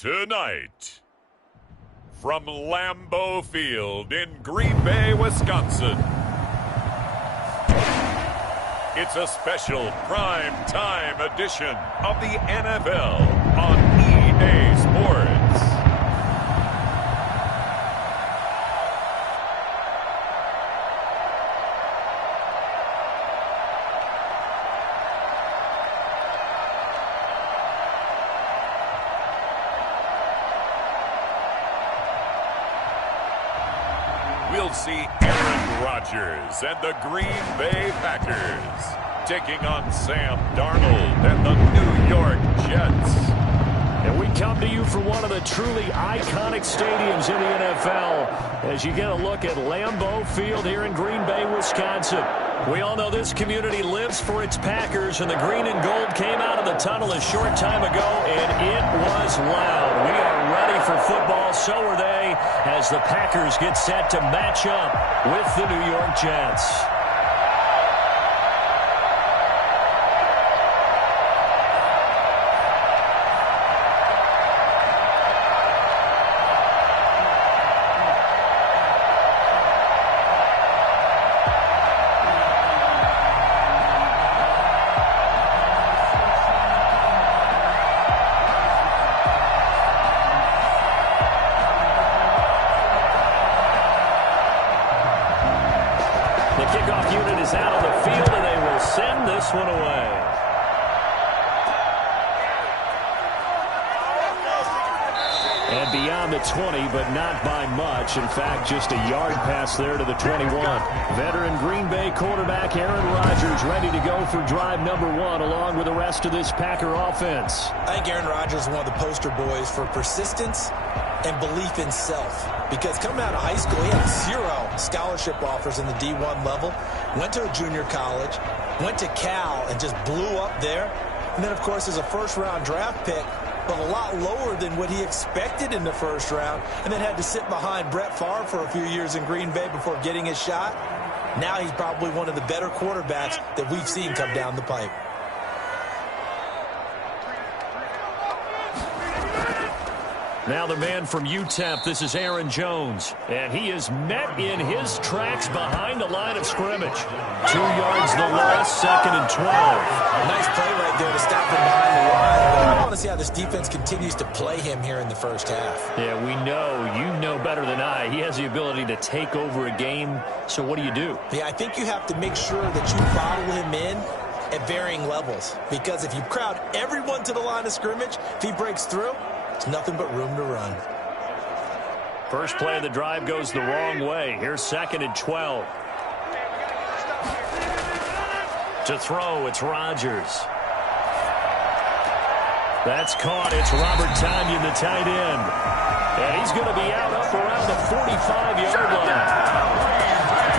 Tonight, from Lambeau Field in Green Bay, Wisconsin, it's a special prime time edition of the NFL on EA Sports. We'll see Aaron Rodgers and the Green Bay Packers taking on Sam Darnold and the New York Jets. And we come to you from one of the truly iconic stadiums in the NFL as you get a look at Lambeau Field here in Green Bay, Wisconsin. We all know this community lives for its Packers, and the green and gold came out of the tunnel a short time ago, and it was loud. We are ready for football, so are they, as the Packers get set to match up with the New York Jets. Kickoff unit is out on the field, and they will send this one away. And beyond the 20, but not by much. In fact, just a yard pass there to the 21. Veteran Green Bay quarterback Aaron Rodgers ready to go for drive number one, along with the rest of this Packer offense. I think Aaron Rodgers is one of the poster boys for persistence and belief in self. Because coming out of high school, he had 0 scholarship offers in the D1 level, went to a junior college, went to Cal, and just blew up there. And then, of course, as a first-round draft pick, but a lot lower than what he expected in the first round, and then had to sit behind Brett Favre for a few years in Green Bay before getting his shot. Now he's probably one of the better quarterbacks that we've seen come down the pipe. Now the man from UTEP, this is Aaron Jones. And he is met in his tracks behind the line of scrimmage. 2 yards the loss, 2nd and 12. Nice play right there to stop him behind the line. I want to see how this defense continues to play him here in the first half. Yeah, we know. You know better than I. He has the ability to take over a game. So what do you do? Yeah, I think you have to make sure that you bottle him in at varying levels. Because if you crowd everyone to the line of scrimmage, if he breaks through, it's nothing but room to run. First play of the drive goes the wrong way. Here's 2nd and 12. To throw, it's Rodgers. That's caught. It's Robert Tonyan, the tight end. And he's going to be out up around the 45-yard line.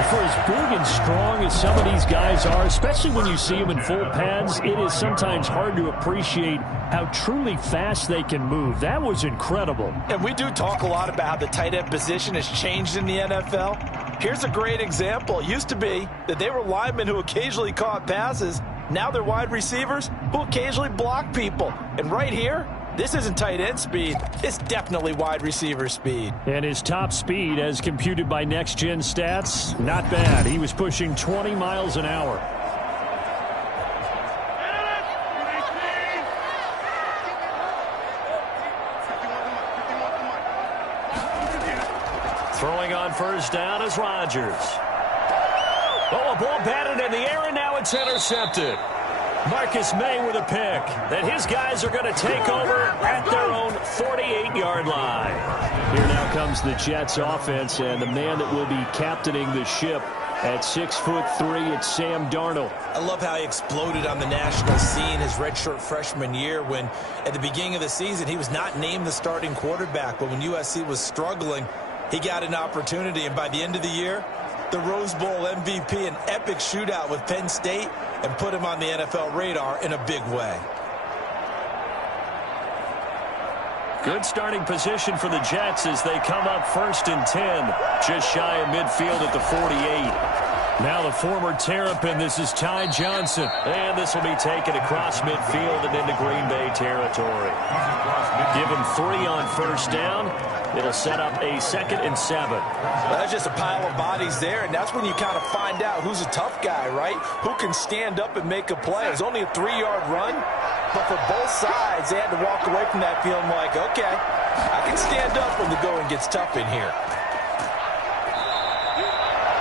For as big and strong as some of these guys are, especially when you see them in full pads, it is sometimes hard to appreciate how truly fast they can move. That was incredible. And we do talk a lot about how the tight end position has changed in the NFL. Here's a great example. It used to be that they were linemen who occasionally caught passes. Now they're wide receivers who occasionally block people. And right here, this isn't tight end speed. It's definitely wide receiver speed. And his top speed, as computed by Next Gen Stats, not bad. He was pushing 20 miles an hour. Throwing on first down is Rodgers. Oh, a ball batted in the air, and now it's intercepted. Marcus May with a pick that his guys are going to take over at their own 48-yard line. Here now comes the Jets offense, and the man that will be captaining the ship at 6'3", it's Sam Darnold. I love how he exploded on the national scene his redshirt freshman year when at the beginning of the season he was not named the starting quarterback, but when USC was struggling, he got an opportunity, and by the end of the year, the Rose Bowl MVP, an epic shootout with Penn State, and put him on the NFL radar in a big way. Good starting position for the Jets as they come up 1st and 10, just shy of midfield at the 48. Now the former Terrapin, this is Ty Johnson. And this will be taken across midfield and into Green Bay territory. Give him 3 on first down. It'll set up a 2nd and 7. Well, that's just a pile of bodies there, and that's when you kind of find out who's a tough guy, right? Who can stand up and make a play. It was only a 3-yard run, but for both sides, they had to walk away from that feeling like, okay, I can stand up when the going gets tough in here.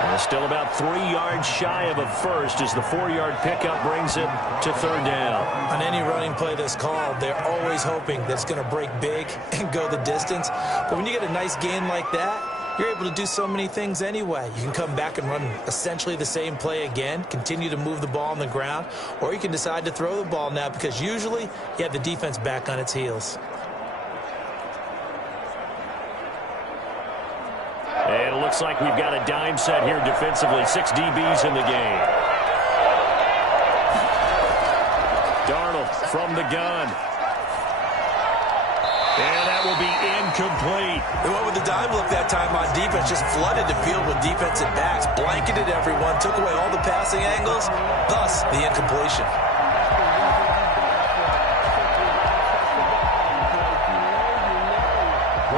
And it's still about 3 yards shy of a first as the 4-yard pickup brings it to 3rd down. On any running play that's called, they're always hoping that it's going to break big and go the distance. But when you get a nice gain like that, you're able to do so many things anyway. You can come back and run essentially the same play again, continue to move the ball on the ground, or you can decide to throw the ball now because usually you have the defense back on its heels. And it looks like we've got a dime set here defensively. 6 DBs in the game. Darnold from the gun. And that will be incomplete. They went with the dime look that time on defense. Just flooded the field with defensive backs. Blanketed everyone. Took away all the passing angles. Thus, the incompletion.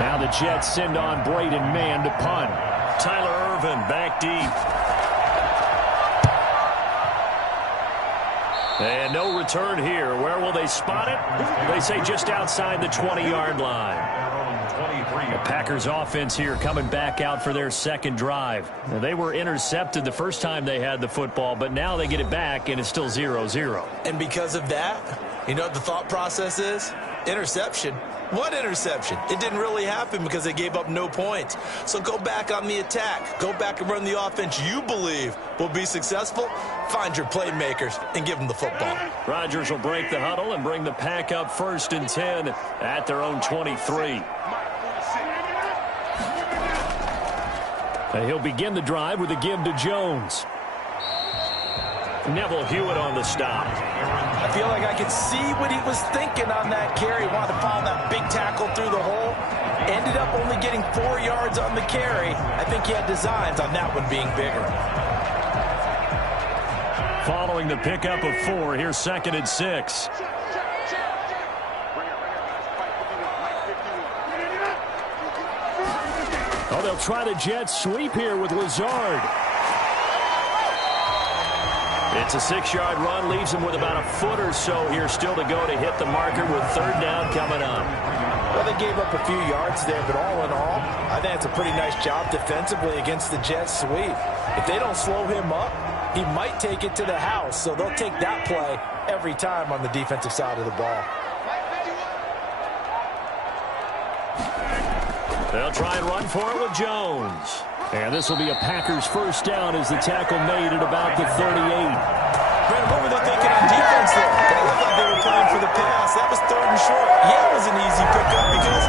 Now the Jets send on Braden Mann to punt. Tyler Irvin back deep. And no return here. Where will they spot it? They say just outside the 20-yard line. The Packers offense here coming back out for their 2nd drive. Now, they were intercepted the first time they had the football, but now they get it back, and it's still 0-0. And because of that, you know what the thought process is? Interception. What interception? It didn't really happen because they gave up no points. So go back on the attack. Go back and run the offense you believe will be successful. Find your playmakers and give them the football. Rodgers will break the huddle and bring the Pack up 1st and 10 at their own 23. And he'll begin the drive with a give to Jones. Neville Hewitt on the stop. I feel like I could see what he was thinking on that carry. Wanted to follow that big tackle through the hole. Ended up only getting 4 yards on the carry. I think he had designs on that one being bigger. Following the pickup of 4, here's 2nd and 6. Oh, they'll try the Jets sweep here with Lazard. It's a 6-yard run, leaves him with about a foot or so here still to go to hit the marker with 3rd down coming up. Well, they gave up a few yards there, but all in all, I think it's a pretty nice job defensively against the Jets sweep. If they don't slow him up, he might take it to the house, so they'll take that play every time on the defensive side of the ball. They'll try and run for it with Jones. And this will be a Packers 1st down as the tackle made at about the 38. Brandon, what were they thinking on defense there? They looked like they were playing for the pass. That was 3rd and short. Yeah, it was an easy pickup because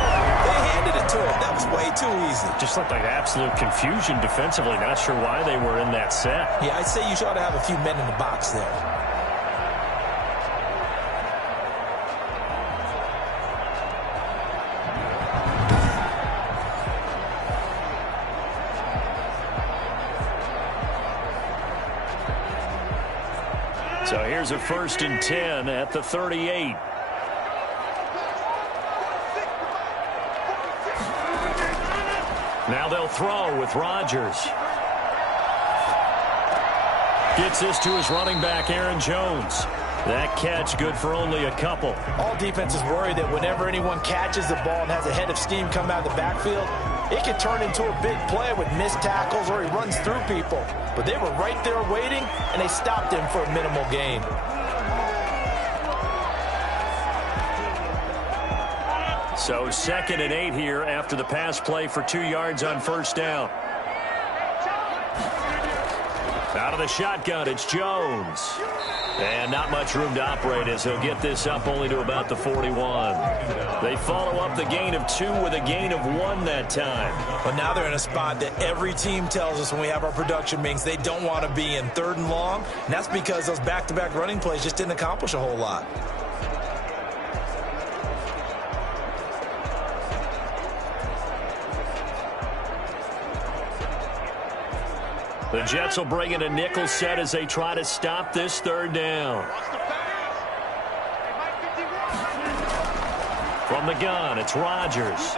they handed it to him. That was way too easy. Just looked like absolute confusion defensively. Not sure why they were in that set. Yeah, I'd say you ought to have a few men in the box there. So here's a 1st and 10 at the 38. Now they'll throw with Rodgers. Gets this to his running back, Aaron Jones. That catch good for only a couple. All defenses worry that whenever anyone catches the ball and has a head of steam come out of the backfield, it can turn into a big play with missed tackles or he runs through people. But they were right there waiting, and they stopped him for a minimal gain. So 2nd and 8 here after the pass play for 2 yards on 1st down. Out of the shotgun, it's Jones. And not much room to operate as he'll get this up only to about the 41. They follow up the gain of 2 with a gain of 1 that time. But now they're in a spot that every team tells us when we have our production meetings they don't want to be in 3rd and long. And that's because those back-to-back running plays just didn't accomplish a whole lot. The Jets will bring in a nickel set as they try to stop this third down. From the gun, it's Rodgers.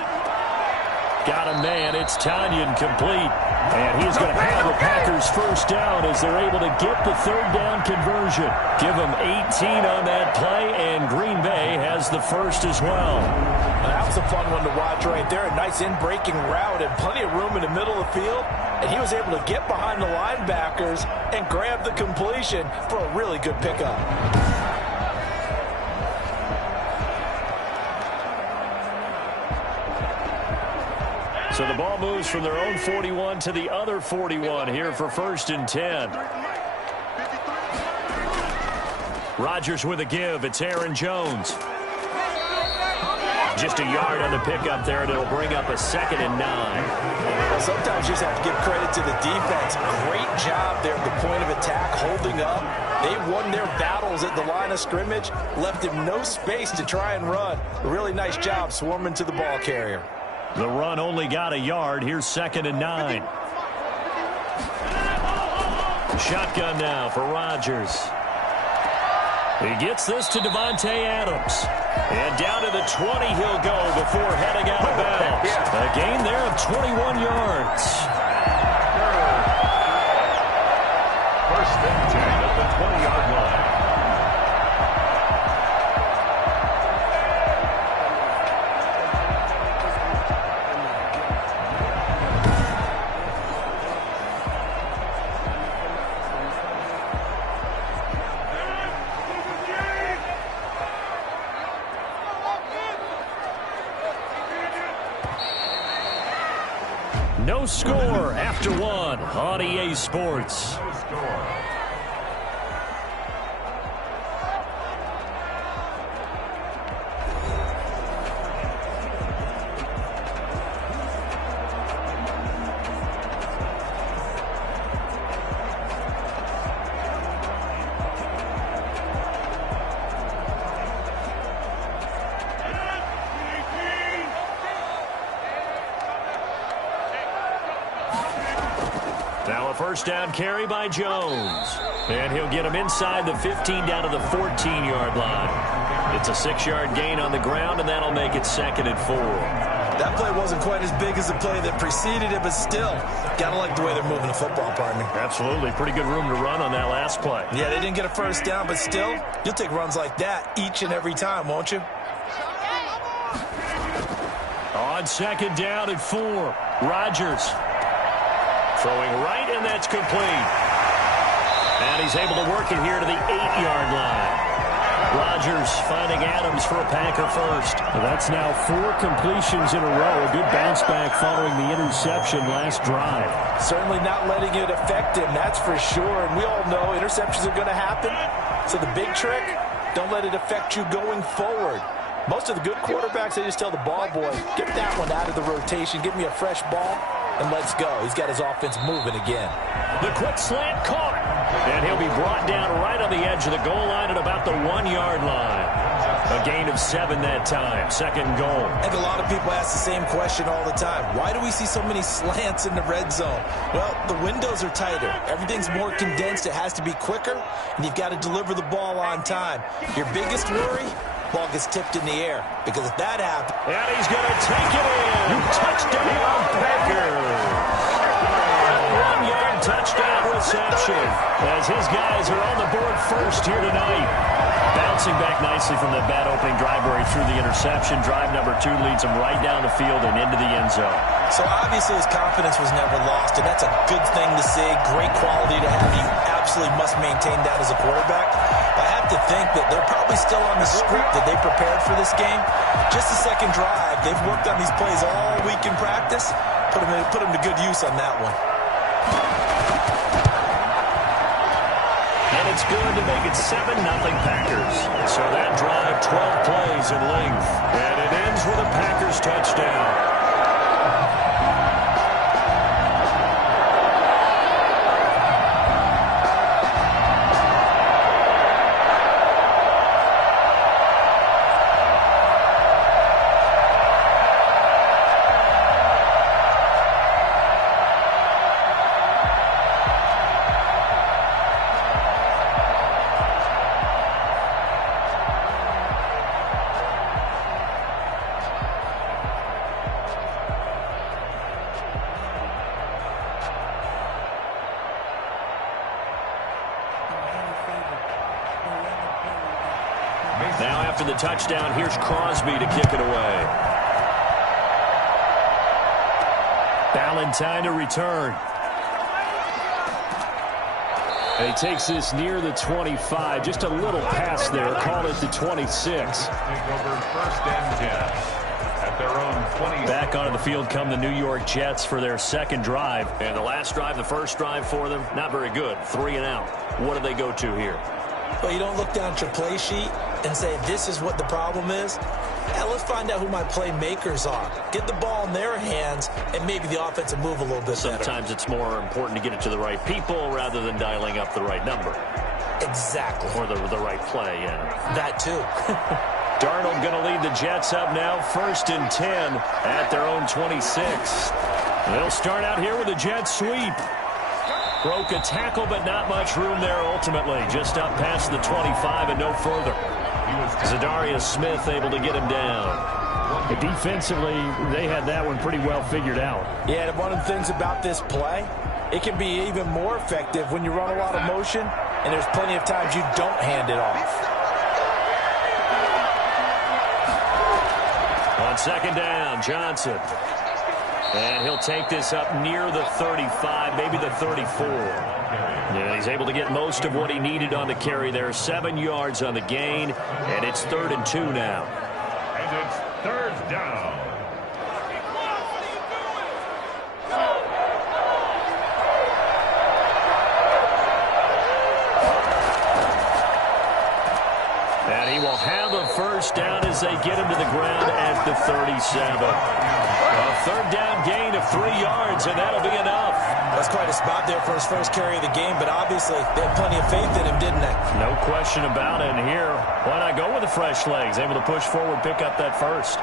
Got a man, it's Tanyan complete. And he's going to have the Packers first down as they're able to get the third down conversion. Give them 18 on that play, and Green Bay has the first as well. That was a fun one to watch right there. A nice in-breaking route and plenty of room in the middle of the field. And he was able to get behind the linebackers and grab the completion for a really good pickup. So the ball moves from their own 41 to the other 41 here for 1st and 10. Rodgers with a give. It's Aaron Jones. Just a yard on the pickup there, and it'll bring up a 2nd and 9. Well, sometimes you just have to give credit to the defense. Great job there at the point of attack, holding up. They won their battles at the line of scrimmage, left him no space to try and run. A really nice job swarming to the ball carrier. The run only got a yard. Here's 2nd and 9. Shotgun now for Rodgers. He gets this to Devontae Adams. And down to the 20 he'll go before heading out of bounds. A gain there of 21 yards. 1st and 10 at the 20-yard line. No score after one on EA Sports. Now a first down carry by Jones. And he'll get him inside the 15 down to the 14-yard line. It's a 6-yard gain on the ground, and that'll make it 2nd and 4. That play wasn't quite as big as the play that preceded it, but still, gotta like the way they're moving the football, partner. Absolutely. Pretty good room to run on that last play. Yeah, they didn't get a first down, but still, you'll take runs like that each and every time, won't you? On 2nd down and 4, Rodgers. Throwing right, and that's complete. And he's able to work it here to the 8-yard line. Rodgers finding Adams for a Packer first. That's now 4 completions in a row. A good bounce back following the interception last drive. Certainly not letting it affect him, that's for sure. And we all know interceptions are going to happen. So the big trick, don't let it affect you going forward. Most of the good quarterbacks, they just tell the ball boy, get that one out of the rotation, give me a fresh ball, and let's go. He's got his offense moving again. The quick slant caught. And he'll be brought down right on the edge of the goal line at about the 1-yard line. A gain of 7 that time. 2nd and goal. I think a lot of people ask the same question all the time. Why do we see so many slants in the red zone? Well, the windows are tighter. Everything's more condensed. It has to be quicker, and you've got to deliver the ball on time. Your biggest worry? Ball gets tipped in the air, because if that happens... And he's going to take it in. Touchdown, Packers. 1-yard touchdown reception as his guys are on the board first here tonight. Bouncing back nicely from that bad opening drive where he threw the interception. Drive number 2 leads him right down the field and into the end zone. So obviously his confidence was never lost, and that's a good thing to see. Great quality to have. You absolutely must maintain that as a quarterback. I have to think that they're probably still on the script that they prepared for this game. Just the second drive. They've worked on these plays all week in practice. Put them to good use on that one. And it's good to make it 7-0 Packers. So that drive, 12 plays in length. And it ends with a Packers touchdown. Now after the touchdown, here's Crosby to kick it away. Ballantyne to return. And he takes this near the 25. Just a little pass there. Call it the 26. Back onto the field come the New York Jets for their second drive. And the last drive, the first drive for them, not very good. 3 and out. What do they go to here? Well, you don't look down at your play sheet and say, this is what the problem is. Now let's find out who my playmakers are. Get the ball in their hands, and maybe the offense will move a little bit better. Sometimes it's more important to get it to the right people rather than dialing up the right number. Exactly. Or the right play, yeah. That too. Darnold going to lead the Jets up now, 1st and 10 at their own 26. They'll start out here with a jet sweep. Broke a tackle, but not much room there ultimately. Just up past the 25 and no further. Zadarius Smith able to get him down. But defensively, they had that one pretty well figured out. Yeah, and one of the things about this play, it can be even more effective when you run a lot of motion, and there's plenty of times you don't hand it off. On 2nd down, Johnson. And he'll take this up near the 35, maybe the 34. Yeah, he's able to get most of what he needed on the carry there. 7 yards on the gain, and it's 3rd and 2 now. And it's 3rd down. And he will have a 1st down as they get him to the ground at the 37. A 3rd down gain of 3 yards, and that'll be enough. That's quite a spot there for his first carry of the game, but obviously they had plenty of faith in him, didn't they? No question about it. And here, why not go with the fresh legs? Able to push forward, pick up that 1st.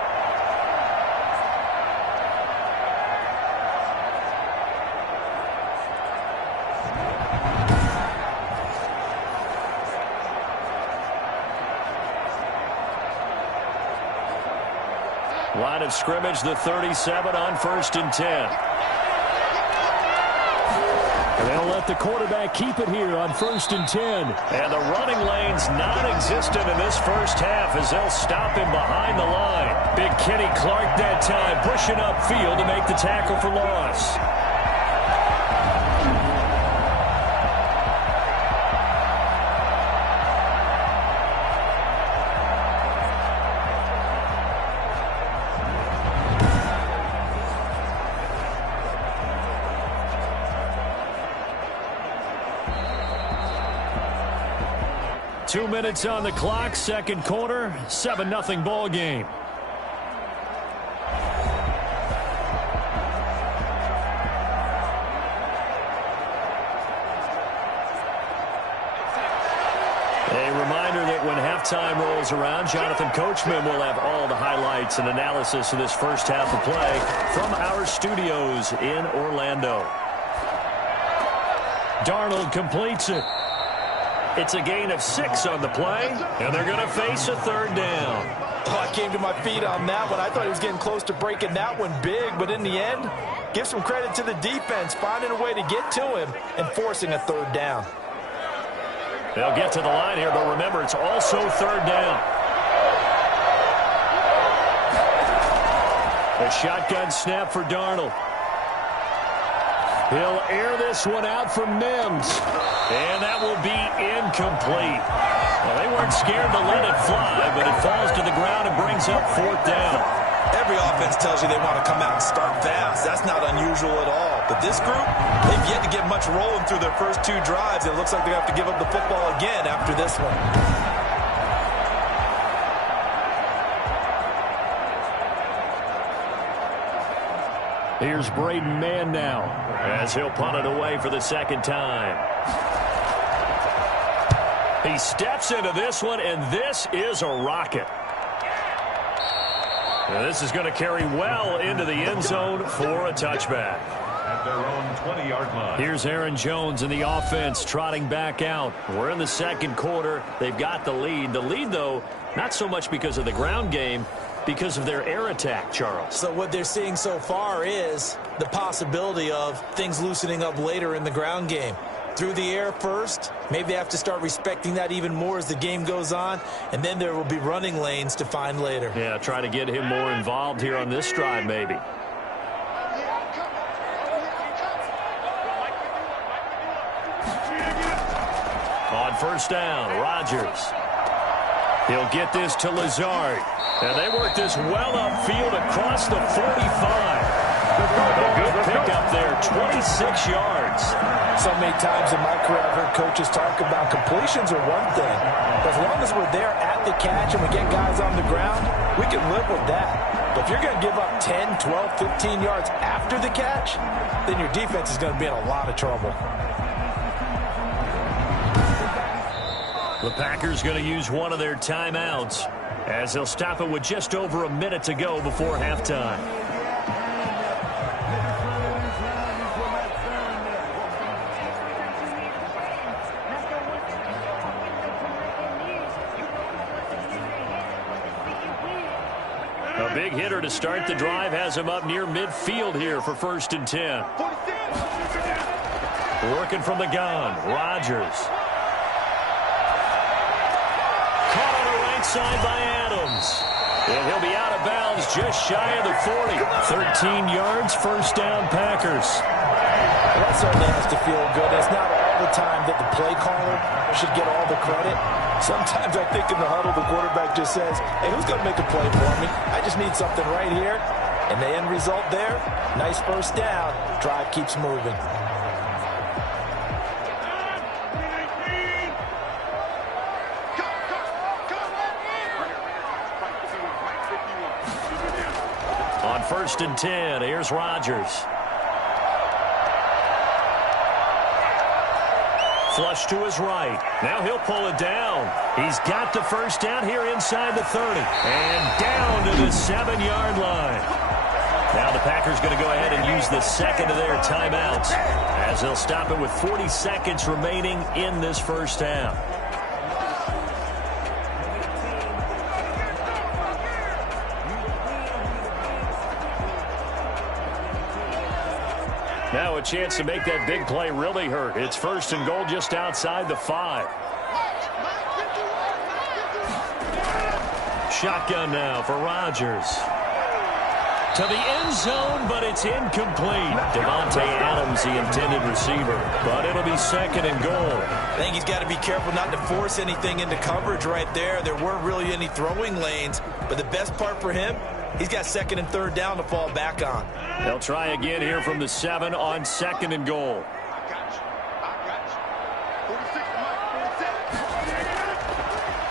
Line of scrimmage, the 37 on 1st and 10. And they'll let the quarterback keep it here on 1st and 10. And the running lane's non-existent in this first half as they'll stop him behind the line. Big Kenny Clark that time pushing upfield to make the tackle for loss. Two minutes on the clock, second quarter, 7-0 ball game. A reminder that when halftime rolls around, Jonathan Coachman will have all the highlights and analysis of this first half of play from our studios in Orlando. Darnold completes it. It's a gain of 6 on the play, and they're going to face a 3rd down. Oh, I came to my feet on that one. I thought he was getting close to breaking that one big, but in the end, give some credit to the defense, finding a way to get to him and forcing a 3rd down. They'll get to the line here, but remember, it's also 3rd down. A shotgun snap for Darnold. He'll air this one out for Mims. And that will be incomplete. Well, they weren't scared to let it fly, but it falls to the ground and brings up 4th down. Every offense tells you they want to come out and start fast. That's not unusual at all. But this group, they've yet to get much rolling through their first 2 drives. It looks like they're going to have to give up the football again after this one. Here's Braden Mann now, as he'll punt it away for the 2nd time. He steps into this one, and this is a rocket. Now, this is going to carry well into the end zone for a touchback. At their own 20-yard line. Here's Aaron Jones in the offense trotting back out. We're in the second quarter. They've got the lead. The lead, though, not so much because of the ground game, because of their air attack, Charles. So what they're seeing so far is the possibility of things loosening up later in the ground game. through the air first. Maybe they have to start respecting that even more as the game goes on, and then there will be running lanes to find later. Yeah, try to get him more involved here on this drive maybe. On first down, Rodgers. He'll get this to Lazard. And they work this well upfield across the 45. A good pickup there, 26 yards. So many times in my career I've heard coaches talk about completions are one thing. But as long as we're there at the catch and we get guys on the ground, we can live with that. But if you're going to give up 10, 12, 15 yards after the catch, then your defense is going to be in a lot of trouble. The Packers going to use one of their timeouts as they'll stop it with just over a minute to go before halftime. A big hitter to start the drive has him up near midfield here for 1st and 10. Working from the gun, Rodgers. Caught on the right side by Adams. And he'll be out of bounds just shy of the 40. 13 yards, first down Packers. Well, that certainly has to feel good. It's not all the time that the play caller should get all the credit. Sometimes I think in the huddle the quarterback just says, hey, who's going to make a play for me? I just need something right here. And the end result there, nice first down. Drive keeps moving. On 1st and 10, here's Rodgers. Flush to his right. Now he'll pull it down. He's got the first down here inside the 30. And down to the 7-yard line. Now the Packers going to go ahead and use the second of their timeouts as they'll stop it with 40 seconds remaining in this first half. Now a chance to make that big play really hurt. It's 1st and goal just outside the 5. Shotgun now for Rodgers. To the end zone, but it's incomplete. Devontae Adams, the intended receiver. But it'll be 2nd and goal. I think he's got to be careful not to force anything into coverage right there. There weren't really any throwing lanes. But the best part for him, he's got 2nd and 3rd down to fall back on. They'll try again here from the 7 on 2nd and goal.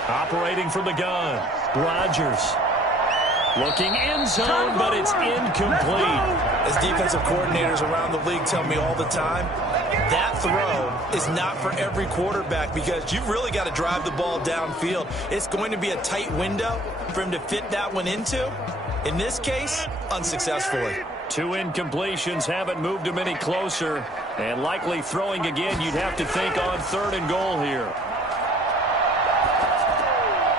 Operating from the gun, Rodgers. Looking end zone, but it's incomplete. As defensive coordinators around the league tell me all the time, that throw is not for every quarterback because you've really got to drive the ball downfield. It's going to be a tight window for him to fit that one into. In this case, unsuccessfully. 2 incompletions haven't moved him any closer. And likely throwing again, you'd have to think on 3rd and goal here.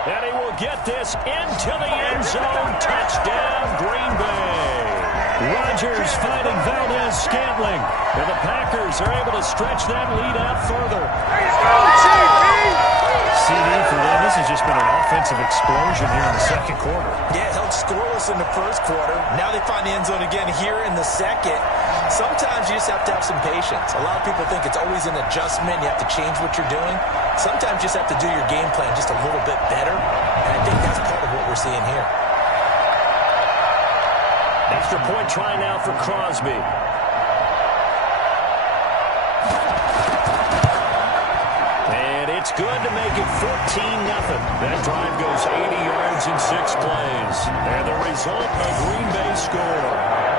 And he will get this into the end zone. Touchdown, Green Bay. Rodgers finding Valdez-Scantling. And the Packers are able to stretch that lead out further. CD for them. This has just been an offensive explosion here in the 2nd quarter. Yeah, held scoreless in the 1st quarter. Now they find the end zone again here in the 2nd. Sometimes you just have to have some patience. A lot of people think it's always an adjustment. You have to change what you're doing. Sometimes you just have to do your game plan just a little bit better. And I think that's part of what we're seeing here. Extra point try now for Crosby. It's good to make it 14-0. That drive goes 80 yards in 6 plays. And the result, a Green Bay score.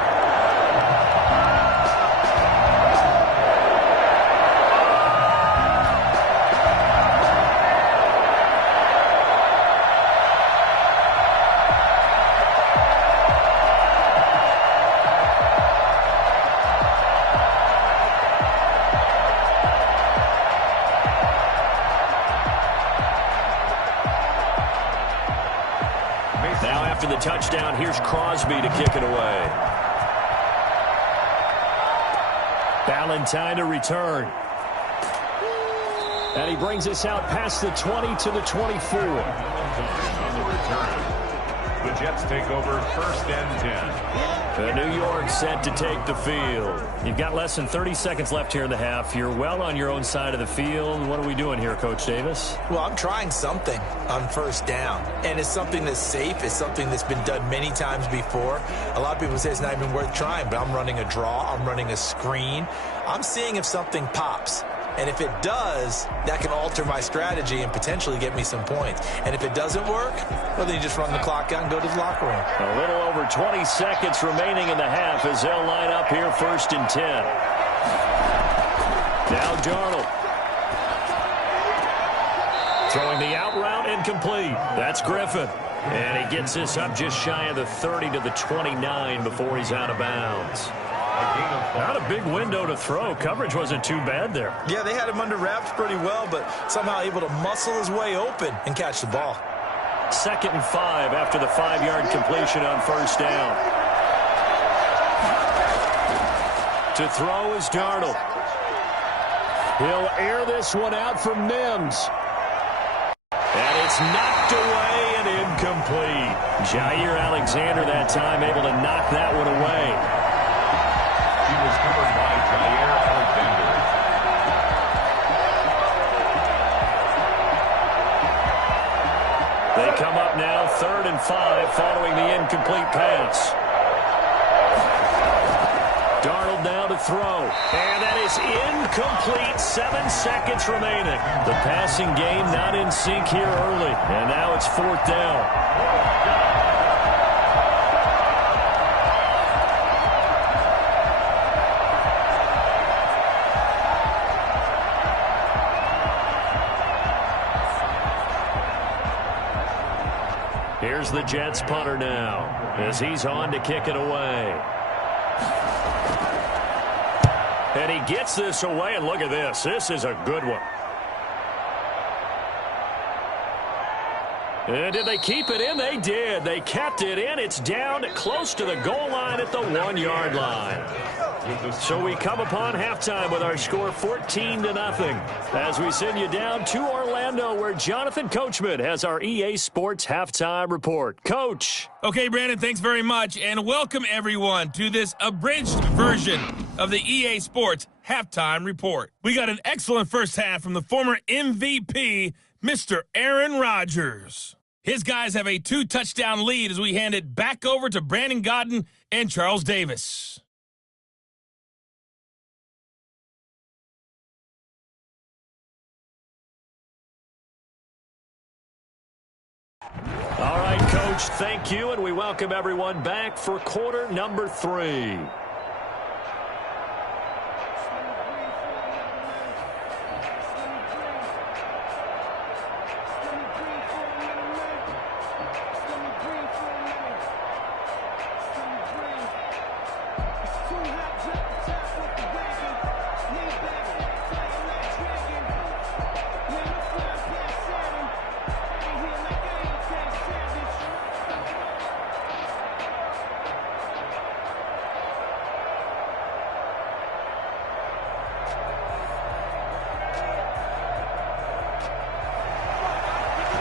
After the touchdown, here's Crosby to kick it away. Valentine to return. And he brings us out past the 20 to the 24. On the return, the Jets take over 1st and 10. New York set to take the field. You've got less than 30 seconds left here in the half. You're well on your own side of the field. What are we doing here, Coach Davis? Well, I'm trying something on 1st down, and it's something that's safe. It's something that's been done many times before. A lot of people say it's not even worth trying, but I'm running a draw. I'm running a screen. I'm seeing if something pops. And if it does, that can alter my strategy and potentially get me some points. And if it doesn't work, well, then you just run the clock out and go to the locker room. A little over 20 seconds remaining in the half as they'll line up here 1st and 10. Now Darnold. Throwing the out route incomplete. That's Griffin. And he gets this up just shy of the 30 to the 29 before he's out of bounds. Not a big window to throw. Coverage wasn't too bad there. Yeah, they had him under wraps pretty well, but somehow able to muscle his way open and catch the ball. 2nd and 5 after the 5-yard completion on 1st down. To throw is Darnold. He'll air this one out for Mims. And it's knocked away and incomplete. Jair Alexander that time able to knock that one away. He was covered by Jair Alexander. They come up now 3rd and 5 following the incomplete pass. Darnold now to throw. And that is incomplete. 7 seconds remaining. The passing game not in sync here early. And now it's 4th down. Here's the Jets punter now as he's on to kick it away. And he gets this away, and look at this. This is a good one. And did they keep it in? They did. They kept it in. It's down close to the goal line at the 1-yard line. So we come upon halftime with our score 14-0 as we send you down to Orlando where Jonathan Coachman has our EA Sports Halftime Report. Coach. Okay, Brandon, thanks very much, and welcome everyone to this abridged version of the EA Sports Halftime Report. We got an excellent first half from the former MVP, Mr. Aaron Rodgers. His guys have a 2-touchdown lead as we hand it back over to Brandon Godden and Charles Davis. All right, Coach, thank you, and we welcome everyone back for quarter number 3.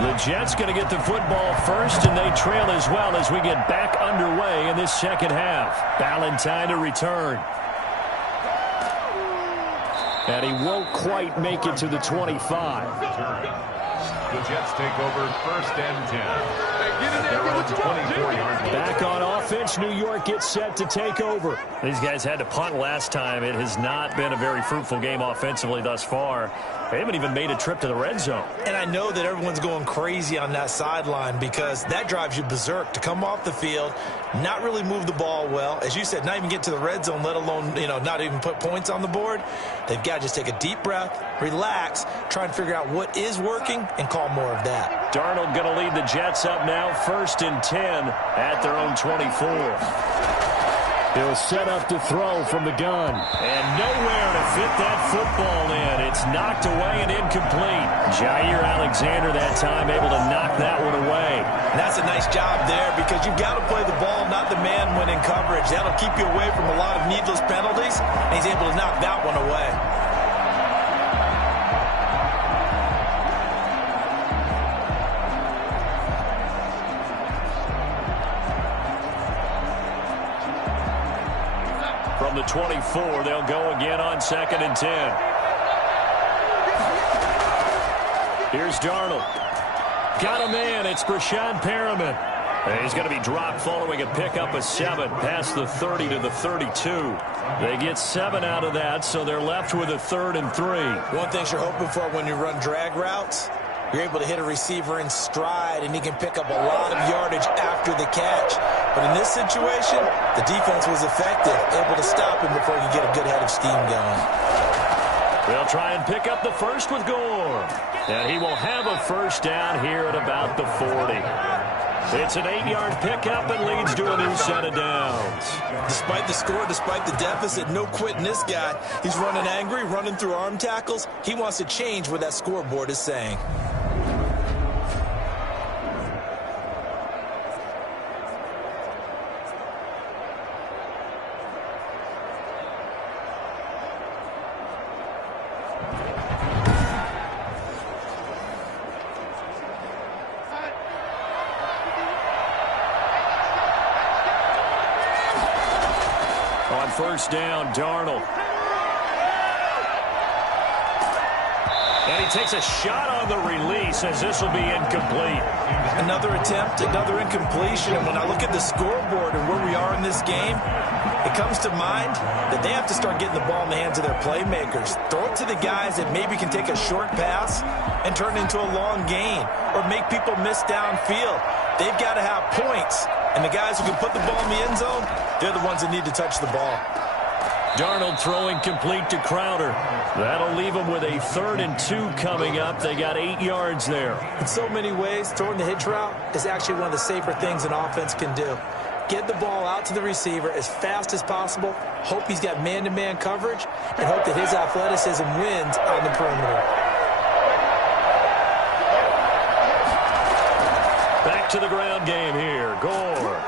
The Jets going to get the football first, and they trail as well as we get back underway in this second half. Ballantyne to return. And he won't quite make it to the 25. The Jets take over 1st and 10. They're on 24-yard line. Back on offense, New York gets set to take over. These guys had to punt last time. It has not been a very fruitful game offensively thus far. They haven't even made a trip to the red zone. And I know that everyone's going crazy on that sideline because that drives you berserk to come off the field, not really move the ball well. As you said, not even get to the red zone, let alone, not even put points on the board. They've got to just take a deep breath, relax, try and figure out what is working, and call more of that. Darnold going to lead the Jets up now 1st and 10 at their own 24. He'll set up to throw from the gun. And nowhere to fit that football in. It's knocked away and incomplete. Jair Alexander that time able to knock that one away. And that's a nice job there because you've got to play the ball, not the man when in coverage. That'll keep you away from a lot of needless penalties. And he's able to knock that one away. From the 24, they'll go again on 2nd and 10. Here's Darnold. Got a man. It's Brashad Perriman. And he's going to be dropped following a pickup of 7 past the 30 to the 32. They get 7 out of that, so they're left with a 3rd and 3. One thing you're hoping for when you run drag routes, you're able to hit a receiver in stride, and he can pick up a lot of yardage after the catch. But in this situation, the defense was effective, able to stop him before he could get a good head of steam going. They'll try and pick up the first with Gore. And he will have a first down here at about the 40. It's an 8-yard pickup and leads to a new set of downs. Despite the score, despite the deficit, no quitting this guy. He's running angry, running through arm tackles. He wants to change what that scoreboard is saying. First down, Darnold. And he takes a shot on the release as this will be incomplete. Another attempt, another incompletion. And when I look at the scoreboard and where we are in this game, it comes to mind that they have to start getting the ball in the hands of their playmakers. Throw it to the guys that maybe can take a short pass and turn it into a long gain or make people miss downfield. They've got to have points. And the guys who can put the ball in the end zone, they're the ones that need to touch the ball. Darnold throwing complete to Crowder. That'll leave them with a 3rd and 2 coming up. They got 8 yards there. In so many ways, throwing the hitch route is actually one of the safer things an offense can do. Get the ball out to the receiver as fast as possible, hope he's got man-to-man coverage, and hope that his athleticism wins on the perimeter. Back to the ground game here. Gore.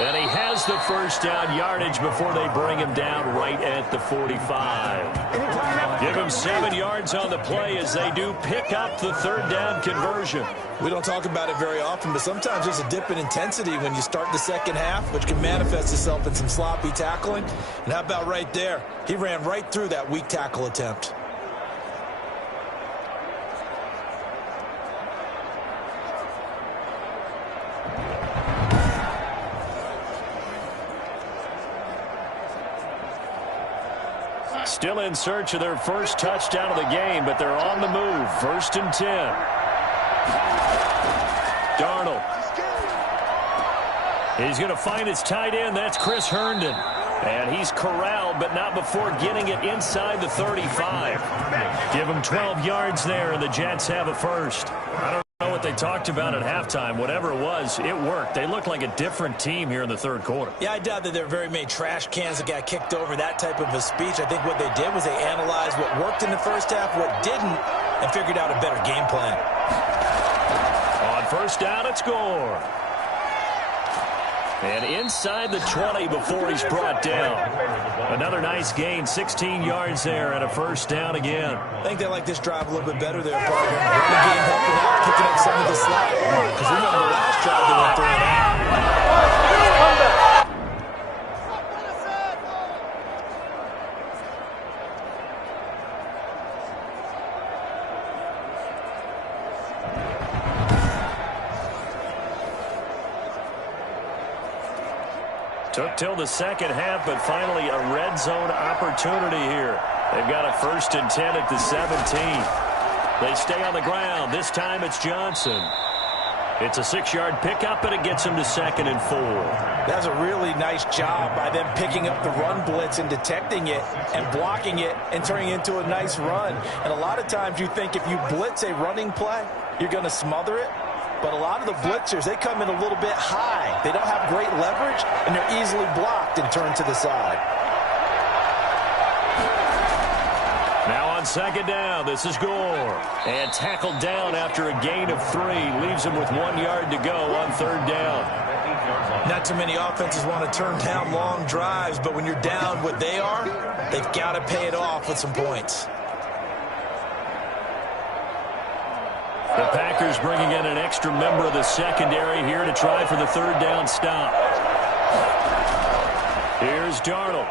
And he has the first down yardage before they bring him down right at the 45. Give him 7 yards on the play as they do pick up the 3rd down conversion. We don't talk about it very often, but sometimes there's a dip in intensity when you start the second half, which can manifest itself in some sloppy tackling. And how about right there? He ran right through that weak tackle attempt. Still in search of their first touchdown of the game, but they're on the move. 1st and 10. Darnold. He's going to find his tight end. That's Chris Herndon. And he's corralled, but not before getting it inside the 35. Give him 12 yards there, and the Jets have a first. I don't know what they talked about at halftime. Whatever it was, it worked. They look like a different team here in the 3rd quarter. Yeah, I doubt that there are very many trash cans that got kicked over, that type of a speech. I think what they did was they analyzed what worked in the first half, what didn't, and figured out a better game plan. On first down, it's Gore. And inside the 20 before he's brought down. Another nice gain, 16 yards there, and a first down again. I think they like this drive a little bit better there, partner. The game helping out, picking up some of the slack. Because remember the last drive they went 3 and out. Took till the second half, but finally a red zone opportunity here. They've got a 1st and 10 at the 17. They stay on the ground. This time it's Johnson. It's a 6-yard pickup, and it gets him to 2nd and 4. That's a really nice job by them picking up the run blitz and detecting it and blocking it and turning it into a nice run. And a lot of times you think if you blitz a running play, you're going to smother it. But a lot of the blitzers, they come in a little bit high. They don't have great leverage, and they're easily blocked and turned to the side. Now on 2nd down, this is Gore. And tackled down after a gain of 3. Leaves him with 1 yard to go on 3rd down. Not too many offenses want to turn down long drives, but when you're down what they are, they've got to pay it off with some points. The Packers bringing in an extra member of the secondary here to try for the 3rd down stop. Here's Darnold.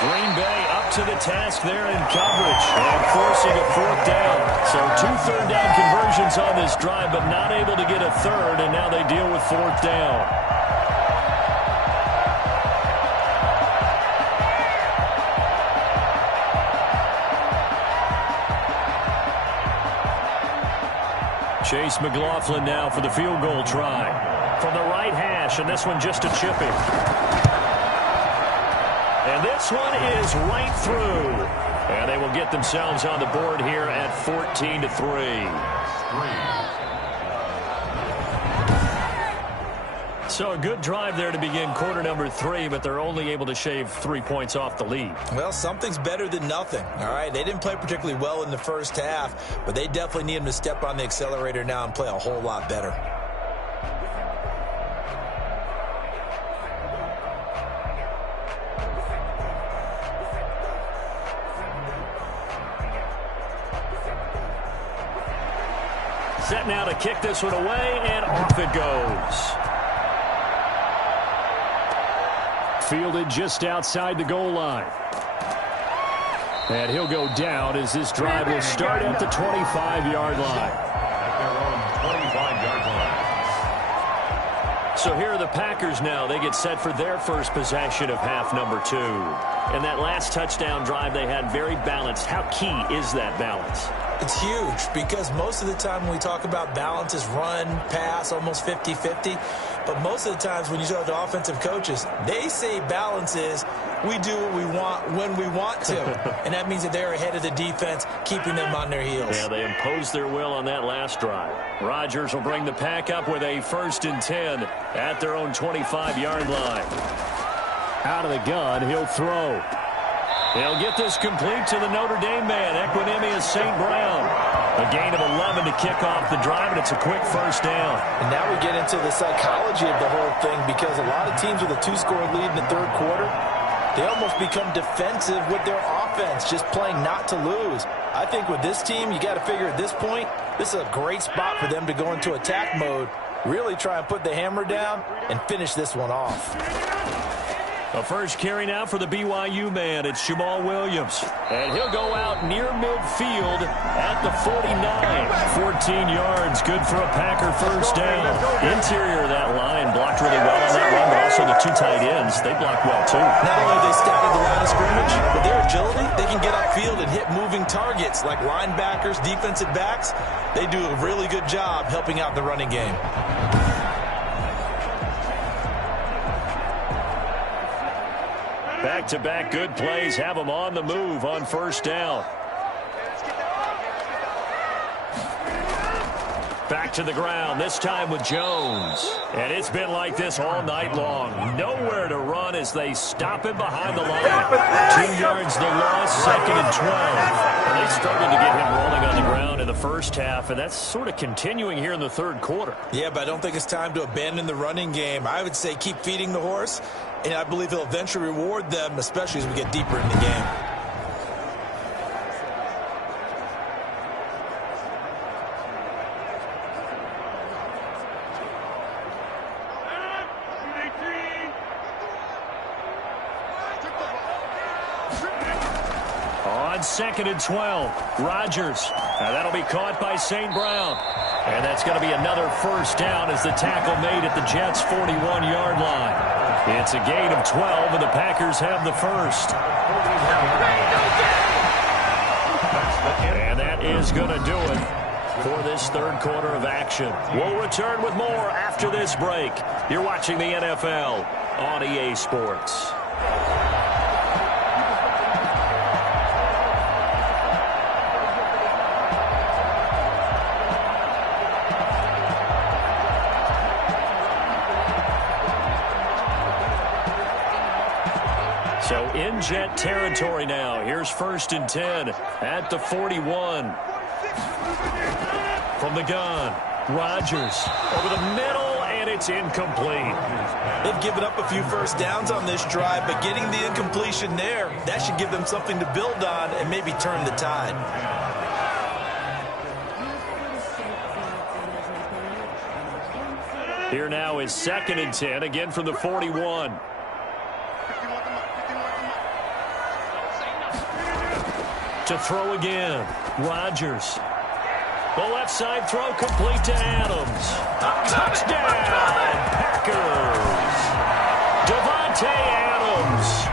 Green Bay up to the task there in coverage and forcing a fourth down. So 2 third-down conversions on this drive, but not able to get a third, and now they deal with fourth down. Chase McLaughlin now for the field goal try. From the right hash, and this one just a chipping. And this one is right through. And they will get themselves on the board here at 14-3. So a good drive there to begin quarter number 3, but they're only able to shave 3 points off the lead. Well, something's better than nothing, all right? They didn't play particularly well in the first half, but they definitely need them to step on the accelerator now and play a whole lot better. Set now to kick this one away, and off it goes. Fielded just outside the goal line. And he'll go down as this drive will start at the 25-yard line. So here are the Packers now. They get set for their first possession of half number 2. And that last touchdown drive they had very balanced. How key is that balance? It's huge because most of the time when we talk about balance is run, pass, almost 50-50. But most of the times when you talk to offensive coaches, they say balance is we do what we want when we want to. And that means that they're ahead of the defense, keeping them on their heels. Yeah, they imposed their will on that last drive. Rodgers will bring the pack up with a 1st and 10 at their own 25-yard line. Out of the gun, he'll throw. He'll get this complete to the Notre Dame man, Equinemius St. Brown. A gain of 11 to kick off the drive, and it's a quick first down. And now we get into the psychology of the whole thing because a lot of teams with a 2-score lead in the third quarter, they almost become defensive with their offense, just playing not to lose. I think with this team, you got to figure at this point, this is a great spot for them to go into attack mode, really try and put the hammer down and finish this one off. A first carry now for the BYU man. It's Jamal Williams. And he'll go out near midfield at the 49. 14 yards. Good for a Packer first down. Interior of that line blocked really well on that run, but also the 2 tight ends, they blocked well too. Not only have they scouted the line of scrimmage, but their agility, they can get upfield and hit moving targets like linebackers, defensive backs. They do a really good job helping out the running game. Back-to-back good plays have them on the move on first down. Back to the ground, this time with Jones. And it's been like this all night long. Nowhere to run as they stop him behind the line. 2 yards the loss, 2nd and 12. They struggled to get him rolling on the ground in the first half, and that's sort of continuing here in the third quarter. Yeah, but I don't think it's time to abandon the running game. I would say keep feeding the horse, and I believe he'll eventually reward them, especially as we get deeper in the game. On 2nd and 12, Rodgers. Now that'll be caught by St. Brown. And that's going to be another first down as the tackle made at the Jets' 41-yard line. It's a gain of 12, and the Packers have the first. And that is going to do it for this third quarter of action. We'll return with more after this break. You're watching the NFL on EA Sports. So in Jet territory now. Here's 1st and 10 at the 41. From the gun, Rodgers over the middle, and it's incomplete. They've given up a few first downs on this drive, but getting the incompletion there, that should give them something to build on and maybe turn the tide. Here now is 2nd and 10, again from the 41. to throw again. Rodgers. The left side throw complete to Adams. Touchdown, Packers. Devontae Adams,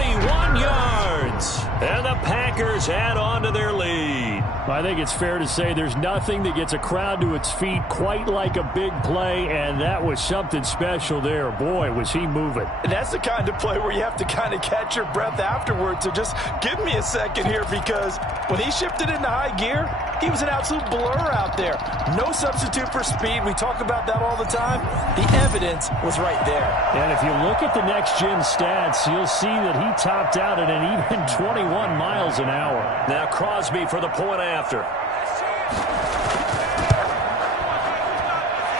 41 yards. And the Packers add on to their lead. I think it's fair to say there's nothing that gets a crowd to its feet quite like a big play, and that was something special there. Boy, was he moving. And that's the kind of play where you have to kind of catch your breath afterwards. So just give me a second here, because when he shifted into high gear, he was an absolute blur out there. No substitute for speed. We talk about that all the time. The evidence was right there. And if you look at the next-gen stats, you'll see that he topped out at an even 21 miles an hour. Now Crosby for the point after.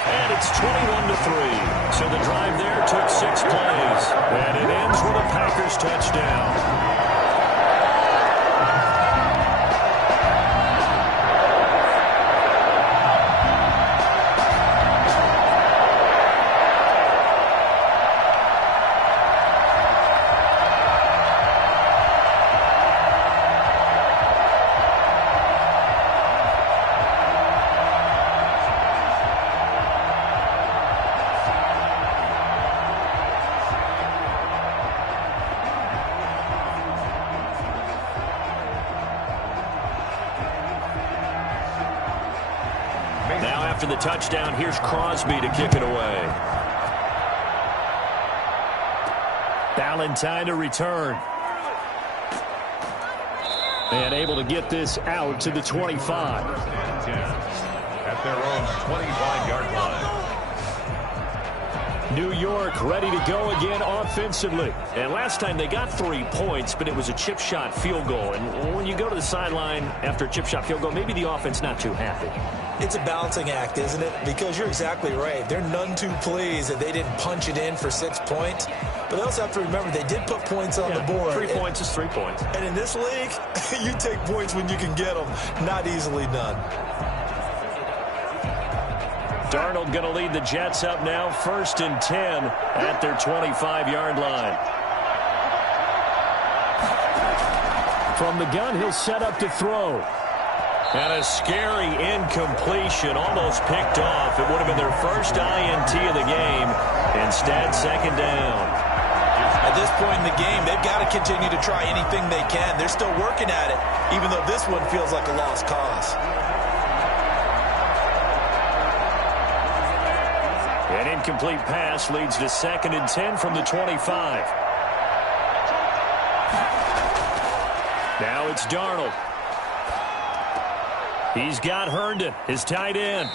And it's 21-3. So the drive there took 6 plays. And it ends with a Packers touchdown. After the touchdown, here's Crosby to kick it away. Valentine to return. And able to get this out to the 25. At their own 25-yard line. New York ready to go again offensively. And last time they got 3 points, but it was a chip shot field goal. And when you go to the sideline after a chip shot field goal, maybe the offense not too happy. It's a balancing act, isn't it? Because you're exactly right. They're none too pleased that they didn't punch it in for 6 points. But they also have to remember they did put points on the board. 3 points is 3 points. And in this league, you take points when you can get them. Not easily done. Darnold going to lead the Jets up now, 1st and 10 at their 25-yard line. From the gun, he'll set up to throw. And a scary incompletion, almost picked off. It would have been their first INT of the game. Instead, 2nd down. At this point in the game, they've got to continue to try anything they can. They're still working at it, even though this one feels like a lost cause. An incomplete pass leads to 2nd and 10 from the 25. Now it's Darnold. He's got Herndon, his tight end.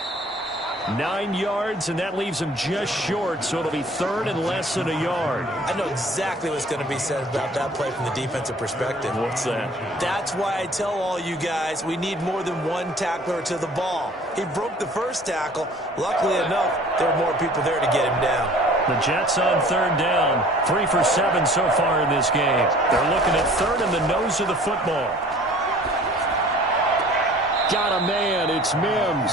9 yards, and that leaves him just short, so it'll be 3rd and less than a yard. I know exactly what's going to be said about that play from the defensive perspective. What's that? That's why I tell all you guys we need more than one tackler to the ball. He broke the first tackle. Luckily enough, there were more people there to get him down. The Jets on 3rd down, 3 for 7 so far in this game. They're looking at 3rd in the nose of the football. Got a man, it's Mims.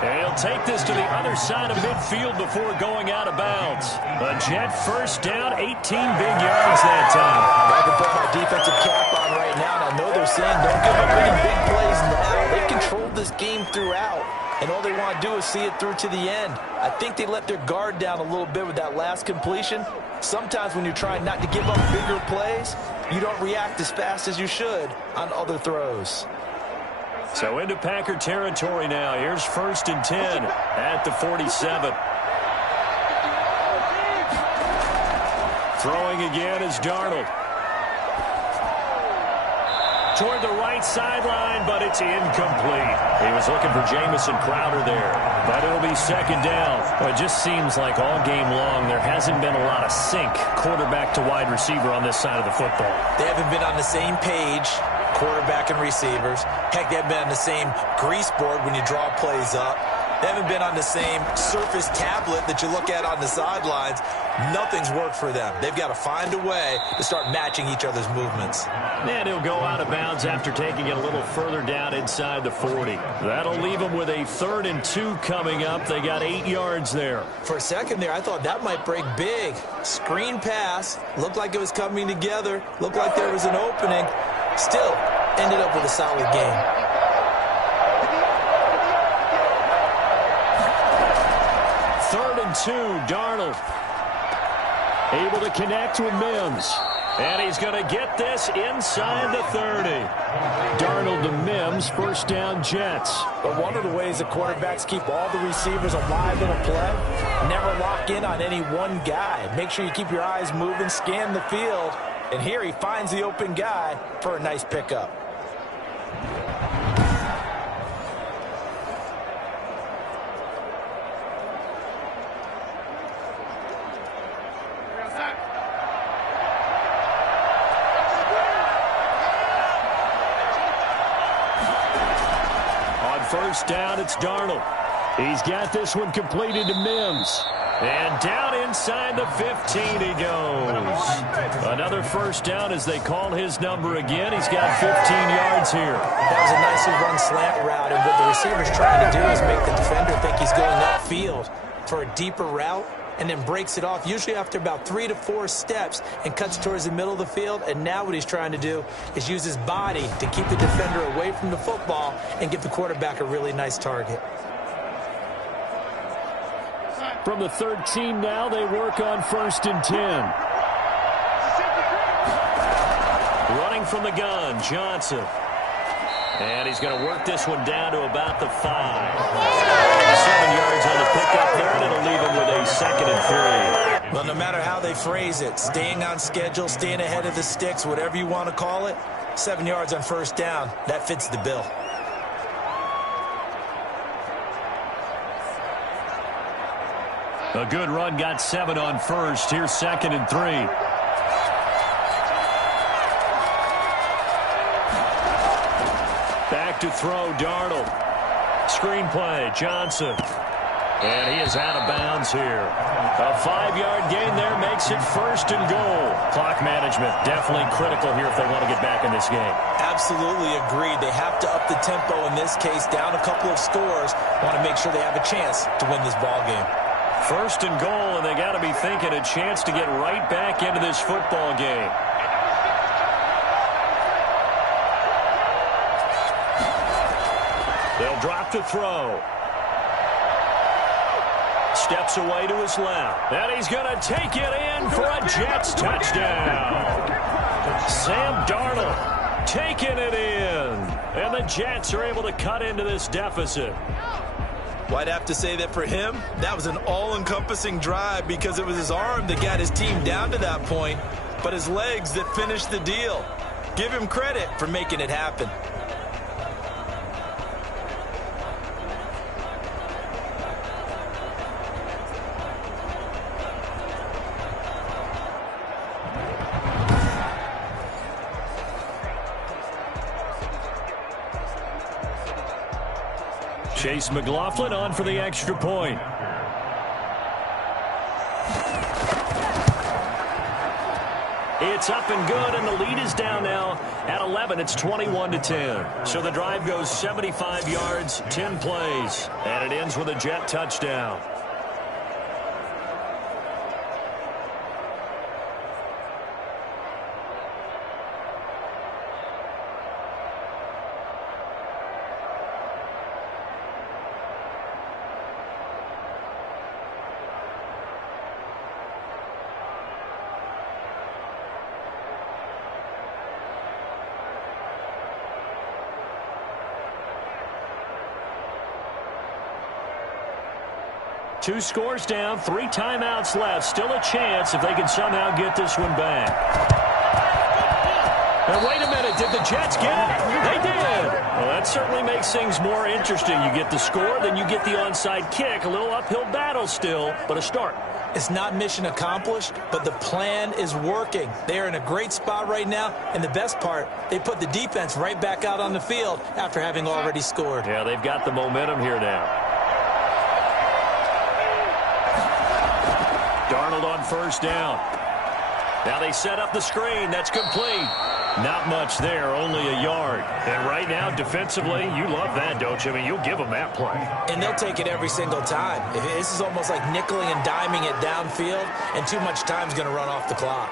And he'll take this to the other side of midfield before going out of bounds. A Jet 1st down, 18 big yards that time. I can put my defensive cap on right now, and I know they're saying don't give up any big plays now. They've controlled this game throughout, and all they want to do is see it through to the end. I think they let their guard down a little bit with that last completion. Sometimes when you're trying not to give up bigger plays, you don't react as fast as you should on other throws. So into Packer territory now. Here's 1st and 10 at the 47. Throwing again is Darnold. Toward the right sideline, but it's incomplete. He was looking for Jamison Crowder there, but it'll be 2nd down. Well, it just seems like all game long there hasn't been a lot of sync quarterback to wide receiver on this side of the football. They haven't been on the same page, quarterback and receivers. Heck, they haven't been on the same grease board when you draw plays up. They haven't been on the same Surface tablet that you look at on the sidelines. Nothing's worked for them. They've got to find a way to start matching each other's movements. And he'll go out of bounds after taking it a little further down inside the 40. That'll leave them with a 3rd and 2 coming up. They got 8 yards there. For a second there, I thought that might break big. Screen pass. Looked like it was coming together. Looked like there was an opening. Still, ended up with a solid game. Third and 2, Darnold. Able to connect with Mims. And he's going to get this inside the 30. Darnold to Mims, first down Jets. But one of the ways the quarterbacks keep all the receivers alive in a play, never lock in on any one guy. Make sure you keep your eyes moving, scan the field. And here he finds the open guy for a nice pickup. First down, it's Darnold. He's got this one completed to Mims. And down inside the 15 he goes. Another first down as they call his number again. He's got 15 yards here. That was a nicely run slant route, and what the receiver's trying to do is make the defender think he's going upfield for a deeper route, and then breaks it off, usually after about 3 to 4 steps, and cuts towards the middle of the field. And now what he's trying to do is use his body to keep the defender away from the football and give the quarterback a really nice target. From the 13 now, they work on first and 10. Running from the gun, Johnson. And he's going to work this one down to about the 5. 7 yards on the pickup there, and it'll leave him with a 2nd and 3. Well, no matter how they phrase it, staying on schedule, staying ahead of the sticks, whatever you want to call it, 7 yards on first down, that fits the bill. A good run, got 7 on first. Here's 2nd and 3. Back to throw, Darnold. Screen play, Johnson. And he is out of bounds here. A 5-yard gain there makes it first and goal. Clock management definitely critical here if they want to get back in this game. Absolutely agreed. They have to up the tempo in this case, down a couple of scores. Want to make sure they have a chance to win this ball game. First and goal, and they got to be thinking a chance to get right back into this football game. They'll drop to throw. Steps away to his left. And he's going to take it in for a Jets touchdown. Sam Darnold taking it in. And the Jets are able to cut into this deficit. Well, I'd have to say that for him, that was an all-encompassing drive because it was his arm that got his team down to that point, but his legs that finished the deal. Give him credit for making it happen. Chase McLaughlin on for the extra point. It's up and good, and the lead is down now at 11. It's 21-10. So the drive goes 75 yards, 10 plays, and it ends with a Jet touchdown. Two scores down, 3 timeouts left. Still a chance if they can somehow get this one back. Now, wait a minute. Did the Jets get it? They did. Well, that certainly makes things more interesting. You get the score, then you get the onside kick. A little uphill battle still, but a start. It's not mission accomplished, but the plan is working. They are in a great spot right now, and the best part, they put the defense right back out on the field after having already scored. Yeah, they've got the momentum here now. Darnold on first down. Now they set up the screen. That's complete. Not much there, only a yard. And right now, defensively, you love that, don't you? I mean, you'll give them that play. And they'll take it every single time. This is almost like nickeling and diming it downfield, and too much time's going to run off the clock.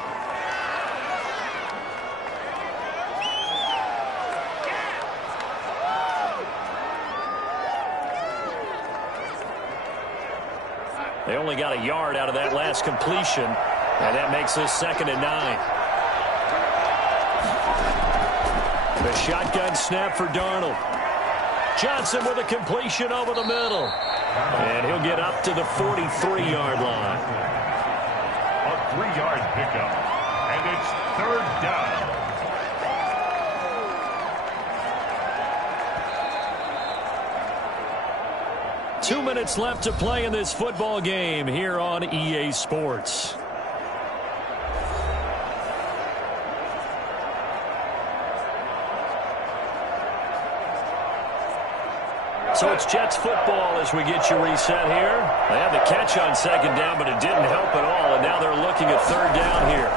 They only got a yard out of that last completion, and that makes this 2nd and 9. The shotgun snap for Darnold. Johnson with a completion over the middle. And he'll get up to the 43-yard line. A 3-yard pickup. And it's 3rd down. Two minutes left to play in this football game here on EA Sports. So it's Jets football as we get you reset here. They had the catch on 2nd down, but it didn't help at all, and now they're looking at 3rd down here.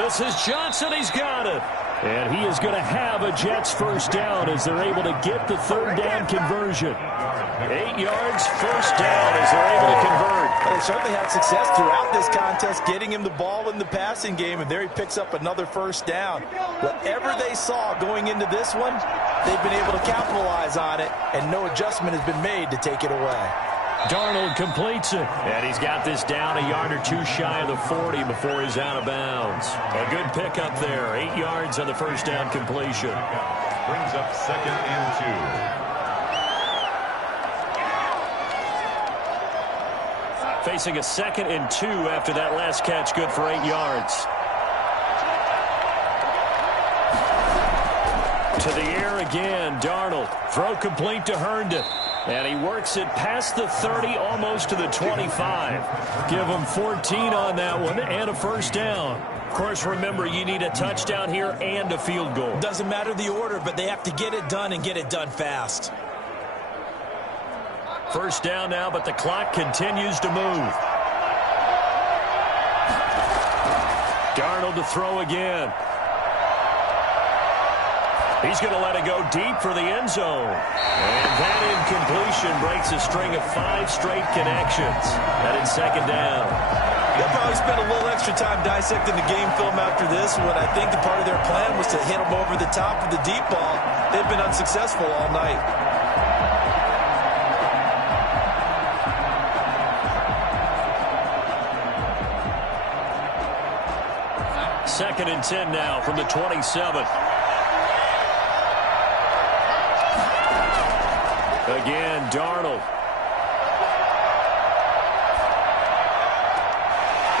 This is Johnson. He's got it. And he is going to have a Jets 1st down as they're able to get the 3rd down conversion. 8 yards, 1st down as they're able to convert. They certainly had success throughout this contest, getting him the ball in the passing game, and there he picks up another 1st down. Whatever they saw going into this one, they've been able to capitalize on it, and no adjustment has been made to take it away. Darnold completes it, and he's got this down a yard or two shy of the 40 before he's out of bounds. A good pickup there, 8 yards on the 1st down completion. Brings up 2nd and 2. Facing a 2nd and 2 after that last catch, good for 8 yards. To the air again, Darnold. Throw complete to Herndon. And he works it past the 30, almost to the 25. Give him 14 on that one and a 1st down. Of course, remember, you need a touchdown here and a field goal. Doesn't matter the order, but they have to get it done and get it done fast. 1st down now, but the clock continues to move. Darnold to throw again. He's going to let it go deep for the end zone. And that incompletion breaks a string of 5 straight connections. That is 2nd down. They'll probably spend a little extra time dissecting the game film after this one. I think the part of their plan was to hit them over the top of the deep ball. They've been unsuccessful all night. Second and 10 now from the 27. Again, Darnold.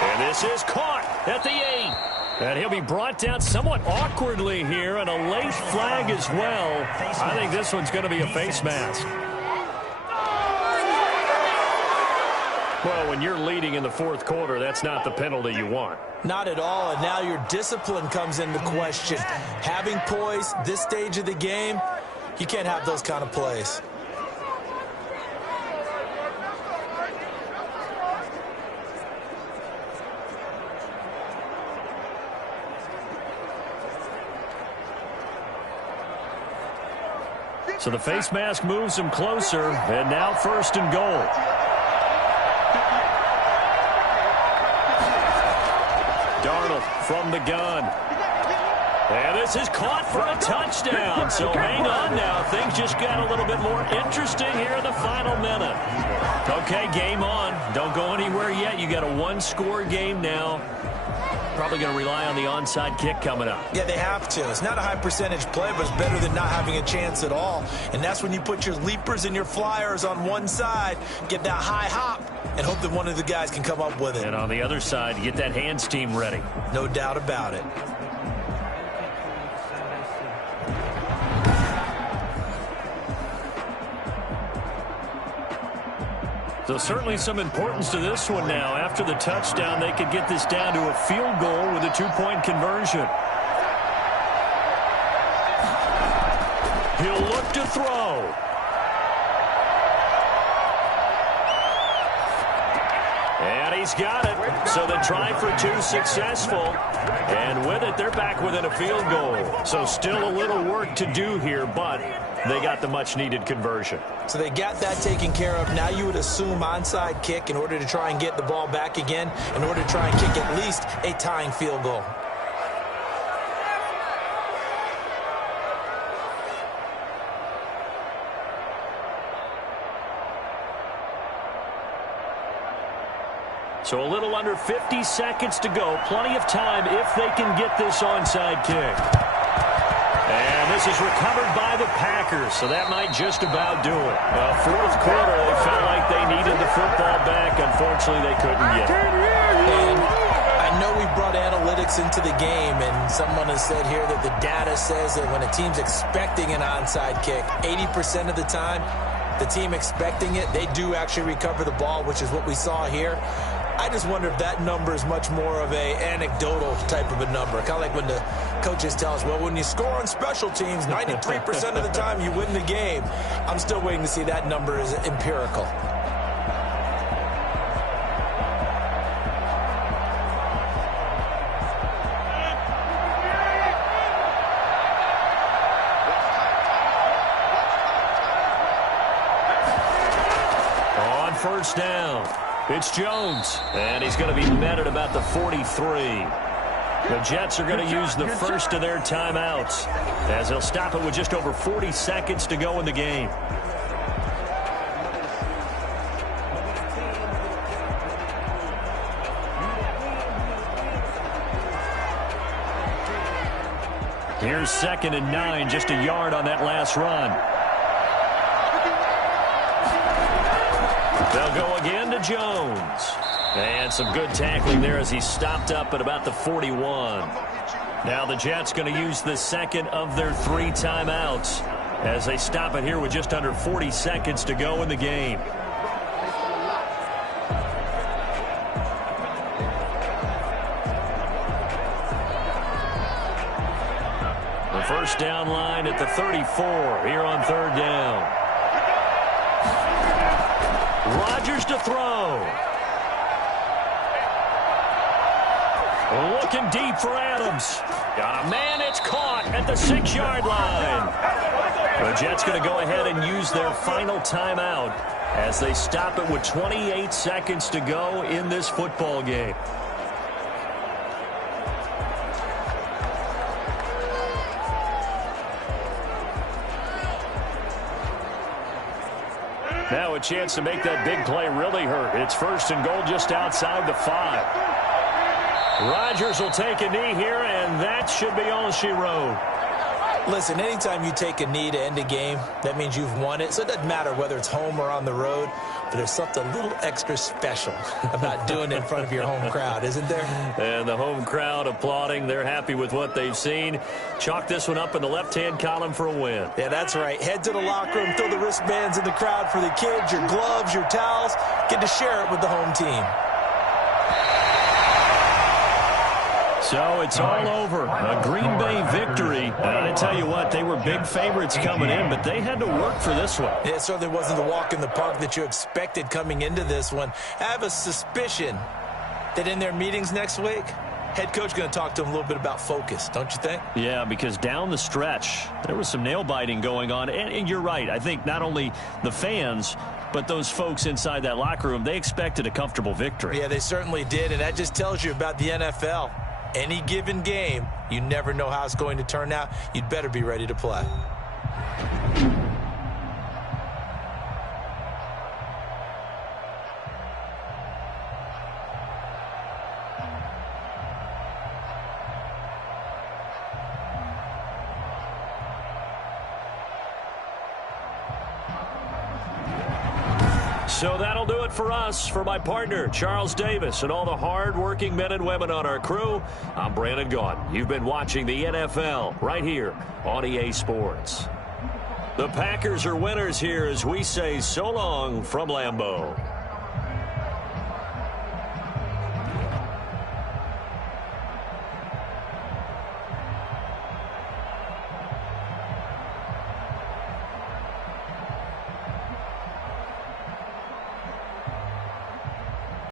And this is caught at the 8. And he'll be brought down somewhat awkwardly here, and a late flag as well. I think this one's going to be a face mask. Well, when you're leading in the 4th quarter, that's not the penalty you want. Not at all, and now your discipline comes into question. Having poise this stage of the game, you can't have those kind of plays. So the face mask moves him closer, and now 1st and goal. Darnold from the gun. And this is caught for a touchdown. So hang on now. Things just got a little bit more interesting here in the final minute. Okay, game on. Don't go anywhere yet. You got a 1-score game now. Probably going to rely on the onside kick coming up. Yeah, they have to. It's not a high percentage play, but it's better than not having a chance at all. And that's when you put your leapers and your flyers on one side, get that high hop, and hope that one of the guys can come up with it. And on the other side, get that hands team ready. No doubt about it. So certainly some importance to this one now. After the touchdown, they could get this down to a field goal with a 2-point conversion. He'll look to throw. And he's got it. So the try for 2 successful. And with it, they're back within a field goal. So still a little work to do here, but they got the much-needed conversion. So they got that taken care of. Now you would assume onside kick in order to try and get the ball back again, in order to try and kick at least a tying field goal. So a little under 50 seconds to go. Plenty of time if they can get this onside kick. And this is recovered by the Packers, so that might just about do it. Fourth quarter, they felt like they needed the football back. Unfortunately, they couldn't get it. And I know we brought analytics into the game, and someone has said here that the data says that when a team's expecting an onside kick, 80% of the time, the team expecting it, they do actually recover the ball, which is what we saw here. I just wonder if that number is much more of a anecdotal type of a number. Kind of like when the coaches tell us, well, when you score on special teams, 93% of the time you win the game. I'm still waiting to see that number is empirical. On first down. It's Jones, and he's going to be met at about the 43. The Jets are going to use the first of their timeouts, as they'll stop it with just over 40 seconds to go in the game. Here's 2nd and 9, just a yard on that last run. They'll go again to Jones. And some good tackling there as he stopped up at about the 41. Now the Jets going to use the second of their 3 timeouts as they stop it here with just under 40 seconds to go in the game. The first down line at the 34 here on 3rd down. Rodgers to throw. Looking deep for Adams. Got a man, it's caught at the 6-yard line. The Jets going to go ahead and use their final timeout as they stop it with 28 seconds to go in this football game. Now a chance to make that big play really hurt. It's 1st and goal just outside the 5. Rodgers will take a knee here, and that should be all she wrote. Listen, anytime you take a knee to end a game, that means you've won it. So it doesn't matter whether it's home or on the road, but there's something a little extra special about doing it in front of your home crowd, isn't there? And the home crowd applauding. They're happy with what they've seen. Chalk this one up in the left-hand column for a win. Yeah, that's right. Head to the locker room, throw the wristbands in the crowd for the kids, your gloves, your towels. Get to share it with the home team. So it's all over. A Green Bay victory. And I tell you what, they were big favorites coming in, but they had to work for this one. Yeah, it certainly wasn't the walk in the park that you expected coming into this one. I have a suspicion that in their meetings next week, head coach going to talk to them a little bit about focus, don't you think? Yeah, because down the stretch, there was some nail-biting going on. And you're right. I think not only the fans, but those folks inside that locker room, they expected a comfortable victory. Yeah, they certainly did, and that just tells you about the NFL. Any given game, you never know how it's going to turn out. You'd better be ready to play. So that'll do it for us. For my partner, Charles Davis, and all the hard-working men and women on our crew, I'm Brandon Gaudin. You've been watching the NFL right here on EA Sports. The Packers are winners here as we say so long from Lambeau.